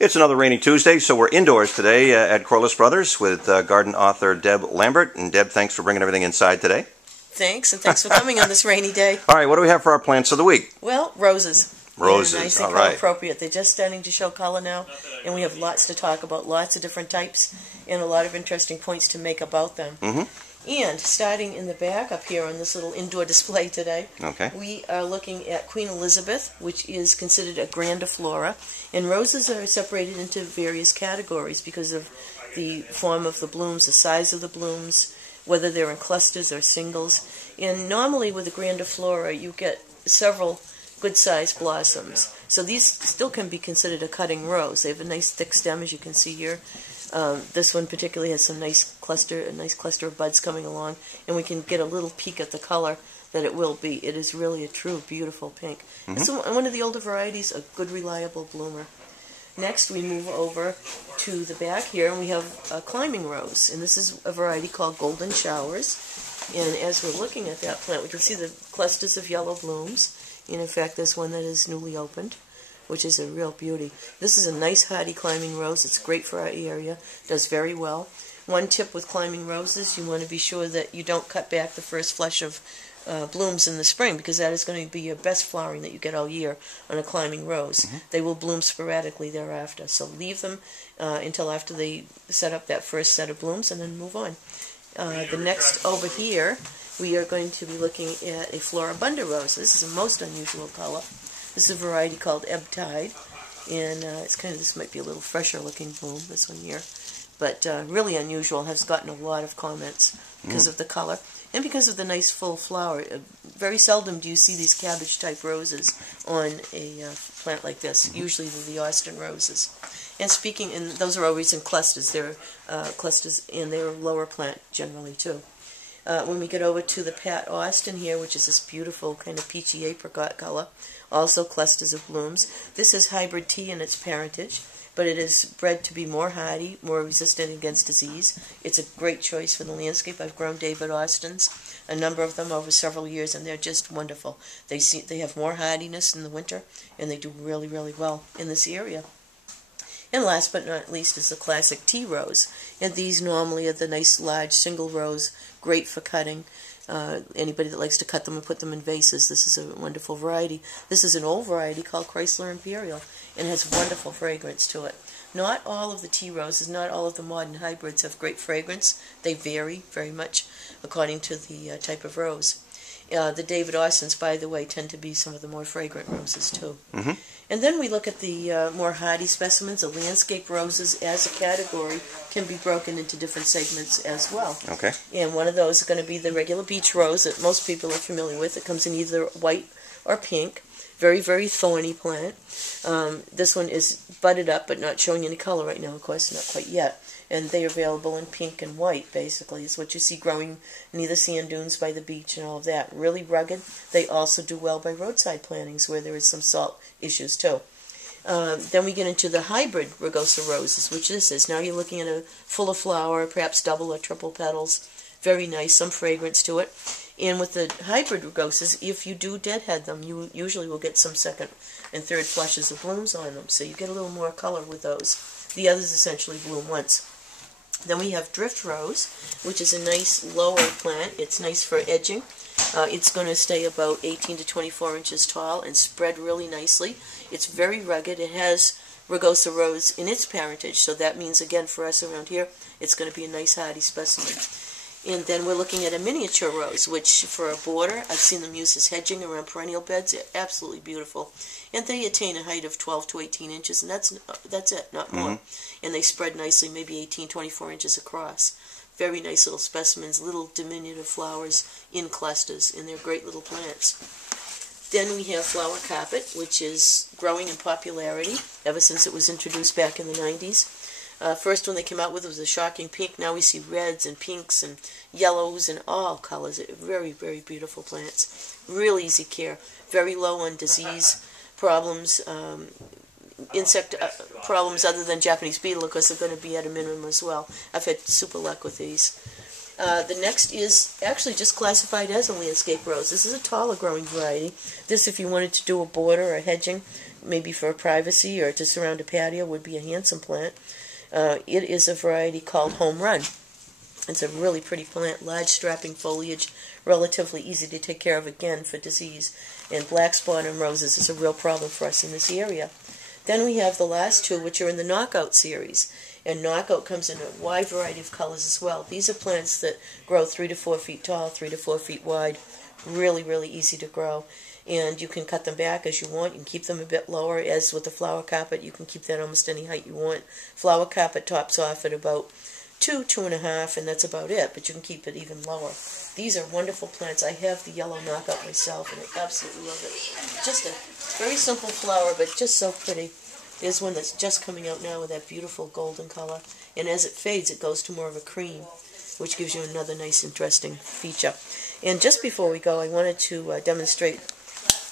It's another rainy Tuesday, so we're indoors today at Corliss Brothers with garden author Deb Lambert. And Deb, thanks for bringing everything inside today. Thanks, and thanks for coming on this rainy day. All right, what do we have for our plants of the week? Well, roses. Roses, They're nice and all right. color appropriate. They're just starting to show color now, and we have lots to talk about, lots of different types, and a lot of interesting points to make about them. And starting in the back up here on this little indoor display today, we are looking at Queen Elizabeth, which is considered a grandiflora. And roses are separated into various categories because of the form of the blooms, the size of the blooms, whether they're in clusters or singles. And normally with a grandiflora, you get several good-sized blossoms. So these still can be considered a cutting rose. They have a nice thick stem, as you can see here. This one particularly has some nice cluster of buds coming along, and we can get a little peek at the color that it will be. It is really a true, beautiful pink. It's one of the older varieties, a good, reliable bloomer. Next, we move over to the back here, and we have a climbing rose, and this is a variety called Golden Showers. And as we're looking at that plant, we can see the clusters of yellow blooms, and in fact, there's one that is newly opened, which is a real beauty. This is a nice hardy climbing rose. It's great for our area, does very well. One tip with climbing roses, you want to be sure that you don't cut back the first flush of blooms in the spring, because that is going to be your best flowering that you get all year on a climbing rose. They will bloom sporadically thereafter, so leave them until after they set up that first set of blooms and then move on. The next over here, we are going to be looking at a Floribunda rose. This is a most unusual color. This is a variety called Ebb Tide, and it's kind of, this might be a little fresher looking bloom, this one here, but really unusual, has gotten a lot of comments because of the color and because of the nice full flower. Very seldom do you see these cabbage type roses on a plant like this. Usually they're the Austin roses. And speaking, and those are always in clusters. They're clusters, and they're a lower plant generally too. When we get over to the Pat Austin here, which is this beautiful kind of peachy apricot color, also clusters of blooms. This is hybrid tea in its parentage, but it is bred to be more hardy, more resistant against disease. It's a great choice for the landscape. I've grown David Austins, a number of them over several years, and they're just wonderful. They have more hardiness in the winter, and they do really, really well in this area. And last but not least is the classic tea rose. And these normally are the nice large single rows, great for cutting. Anybody that likes to cut them and put them in vases, this is a wonderful variety. This is an old variety called Chrysler Imperial, and has wonderful fragrance to it. Not all of the tea roses, not all of the modern hybrids have great fragrance. They vary very much according to the type of rose. The David Austins, by the way, tend to be some of the more fragrant roses too. And then we look at the more hardy specimens. The landscape roses as a category can be broken into different segments as well. And one of those is going to be the regular beach rose that most people are familiar with. It comes in either white or pink. Very, very thorny plant. This one is budded up but not showing any color right now, of course, not quite yet. And they are available in pink and white, basically, is what you see growing near the sand dunes by the beach and all of that. Really rugged. They also do well by roadside plantings where there is some salt issues, too. Then we get into the hybrid rugosa roses, which this is. Now you're looking at a full of flower, perhaps double or triple petals. Very nice, some fragrance to it. And with the hybrid rugosas, if you do deadhead them, you usually will get some second and third flushes of blooms on them, so you get a little more color with those. The others essentially bloom once. Then we have drift rose, which is a nice lower plant. It's nice for edging. It's going to stay about 18 to 24 inches tall and spread really nicely. It's very rugged. It has rugosa rose in its parentage, so that means, again, for us around here, it's going to be a nice hardy specimen. And then we're looking at a miniature rose, which for a border, I've seen them used as hedging around perennial beds. They're absolutely beautiful. And they attain a height of 12 to 18 inches, and that's it, not more. And they spread nicely, maybe 18, 24 inches across. Very nice little specimens, little diminutive flowers in clusters, and they're great little plants. Then we have flower carpet, which is growing in popularity ever since it was introduced back in the 90s. First one they came out with was a shocking pink. Now we see reds and pinks and yellows and all colors. Very, very beautiful plants. Real easy care. Very low on disease problems, insect problems other than Japanese beetle, because they're going to be at a minimum as well. I've had super luck with these. The next is actually just classified as a landscape rose. This is a taller growing variety. This, if you wanted to do a border or hedging, maybe for privacy or to surround a patio, would be a handsome plant. It is a variety called Home Run. It's a really pretty plant, large strapping foliage, relatively easy to take care of again for disease. And black spot and roses is a real problem for us in this area. Then we have the last two, which are in the Knockout series. And Knockout comes in a wide variety of colors as well. These are plants that grow 3 to 4 feet tall, 3 to 4 feet wide. Really, really easy to grow. And you can cut them back as you want. You can keep them a bit lower. As with the flower carpet, you can keep that almost any height you want. Flower carpet tops off at about 2, 2.5, and that's about it. But you can keep it even lower. These are wonderful plants. I have the yellow Knockout myself, and I absolutely love it. Just a very simple flower, but just so pretty. There's one that's just coming out now with that beautiful golden color. And as it fades, it goes to more of a cream, which gives you another nice, interesting feature. And just before we go, I wanted to demonstrate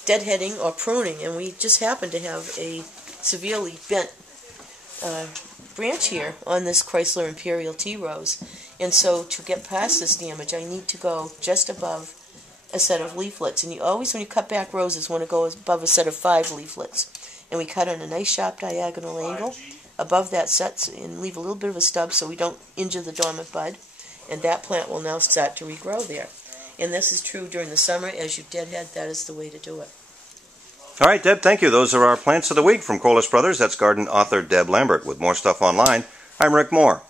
deadheading or pruning. And we just happen to have a severely bent branch here on this Chrysler Imperial Tea Rose. And so to get past this damage, I need to go just above a set of leaflets. And you always, when you cut back roses, want to go above a set of 5 leaflets. And we cut on a nice sharp diagonal angle above that set and leave a little bit of a stub so we don't injure the dormant bud. And that plant will now start to regrow there. And this is true during the summer. As you deadhead, that is the way to do it. All right, Deb, thank you. Those are our plants of the week from Corliss Brothers. That's garden author Deb Lambert. With more stuff online, I'm Rick Moore.